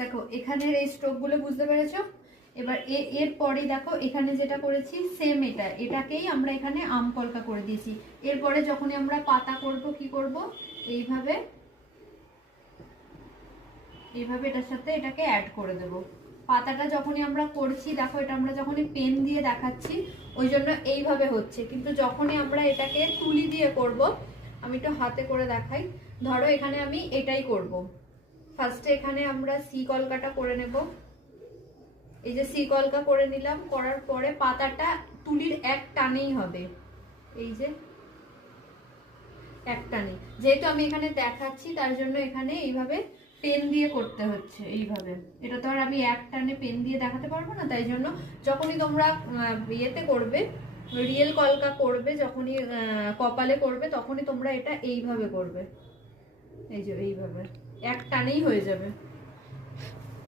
দেখো এখানের এই স্ট্রোকগুলো বুঝতে পেরেছো? এবার এরপরে দেখো এখানে যেটা করেছি সেম এটাকেই আমরা এখানে আম কলকা করে দিয়েছি। এরপরে যখনই আমরা পাতা করব কি করব, এইভাবে এটার সাথে এটাকে অ্যাড করে দেব। পাতাটা যখনই আমরা করছি দেখো, এটা আমরা যখনই পেন দিয়ে দেখাচ্ছি ওই জন্য এইভাবে হচ্ছে, কিন্তু যখনই আমরা এটাকে তুলি দিয়ে করব, আমি একটু হাতে করে দেখাই। ধরো এখানে আমি এটাই করব, ফার্স্টে এখানে আমরা সি কলকাটা করে নেব। এই যে সি কলকা করে নিলাম, করার পরে পাতাটা তুলির এক টানেই হবে, এই যে এক টানে। যেহেতু আমি এখানে দেখাচ্ছি তার জন্য এখানে এইভাবে পেন দিয়ে করতে হচ্ছে এইভাবে। এটা তো আর আমি এক টানে পেন দিয়ে দেখাতে পারবো না, তাই জন্য যখনই তোমরা ইয়েতে করবে, রিয়েল কলকা করবে, যখনই কপালে করবে, তখনই তোমরা এটা এইভাবে করবে, এই যে এইভাবে এক টানেই হয়ে যাবে।